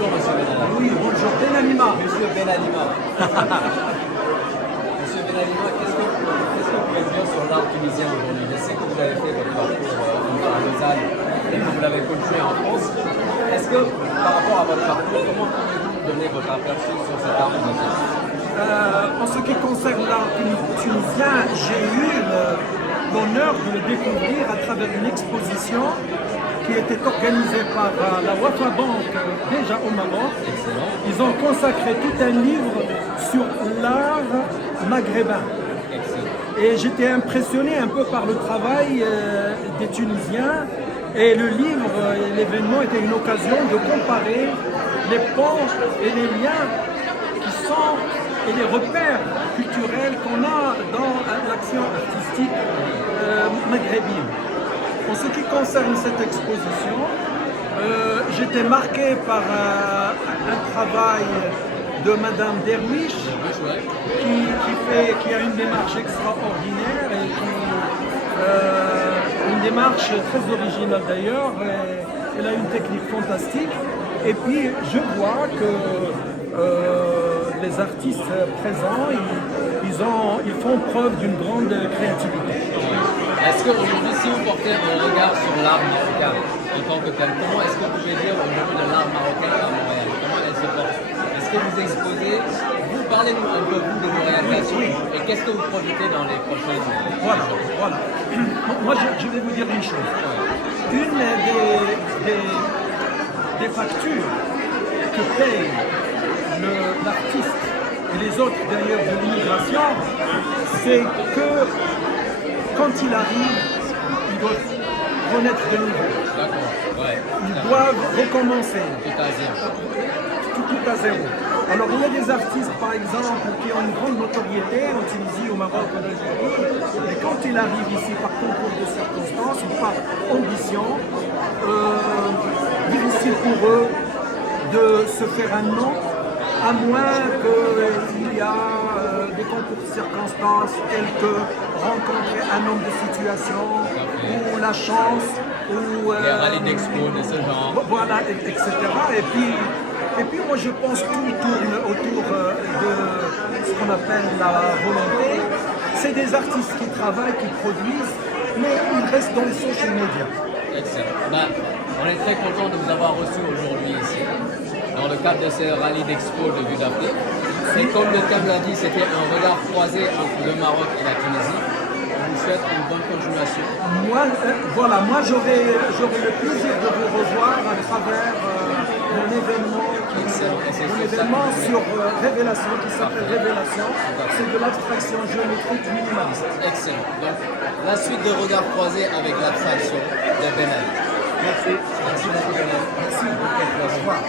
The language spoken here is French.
Bonjour Monsieur Benalima. Oui, bonjour. Benalima. Monsieur Benalima. Monsieur Benalima, qu'est-ce que vous pouvez dire sur l'art tunisien aujourd'hui? Je sais que vous avez fait votre parcours à Lausanne et que vous l'avez continué en France. Est-ce que par rapport à votre parcours, comment pouvez-vous donner votre aperçu sur cet art tunisien? En ce qui concerne l'art tunisien, j'ai eu l'honneur de le découvrir à travers une exposition qui était organisée par la Wafa Bank déjà au Maroc. Excellent. Ils ont consacré tout un livre sur l'art maghrébin. Excellent. Et j'étais impressionné un peu par le travail des Tunisiens. Et le livre, l'événement était une occasion de comparer les ponts et les liens qui sont et les repères culturels qu'on a dans l'action artistique maghrébine. En ce qui concerne cette exposition, j'étais marqué par un travail de Madame Derwish qui a une démarche extraordinaire et une démarche très originale d'ailleurs. Elle a une technique fantastique. Et puis je vois que les artistes présents, ils font preuve d'une grande créativité. Est-ce qu'aujourd'hui, si vous portez un regard sur l'art marocain en tant que tel, comment est-ce que vous pouvez dire aujourd'hui de l'art marocain à Montréal? Comment elle se porte? Est-ce que vous exposez? Vous parlez-nous un peu vous de vos réalisations et qu'est-ce que vous projetez dans les prochaines années? Voilà. Moi, je vais vous dire une chose. Une des factures que paye l'artiste et les autres d'ailleurs de l'immigration, c'est que quand il arrive, il doit renaître de nouveau. D'accord, ouais. Ils doivent recommencer. Tout à zéro. Tout à zéro. Alors il y a des artistes par exemple qui ont une grande notoriété en Tunisie, au Maroc, en Algérie, et quand ils arrivent ici par concours de circonstances ou par ambition, difficile pour eux de se faire un nom, à moins qu'il y a des concours de circonstances tels que rencontrer un homme de situation, ou la chance, ou Les rallyes d'expo de ce genre. voilà, etc. Et puis moi je pense que tout tourne autour de ce qu'on appelle la volonté. C'est des artistes qui travaillent, qui produisent, mais ils restent dans les social media. Excellent. On est très content de vous avoir reçu aujourd'hui ici, dans le cadre de ce rallye d'expo de Vue d'Afrique. Et comme le thème l'a dit, c'était un regard croisé entre le Maroc et la Tunisie. On vous souhaite une bonne continuation. Moi j'aurai le plaisir de vous revoir à travers mon événement, sur Révélation, qui s'appelle Révélation. C'est de l'abstraction géométrique minimaliste. Excellent. Donc, la suite de regard croisé avec l'abstraction de Benal. Merci. Merci beaucoup, Benal. Merci. Au revoir.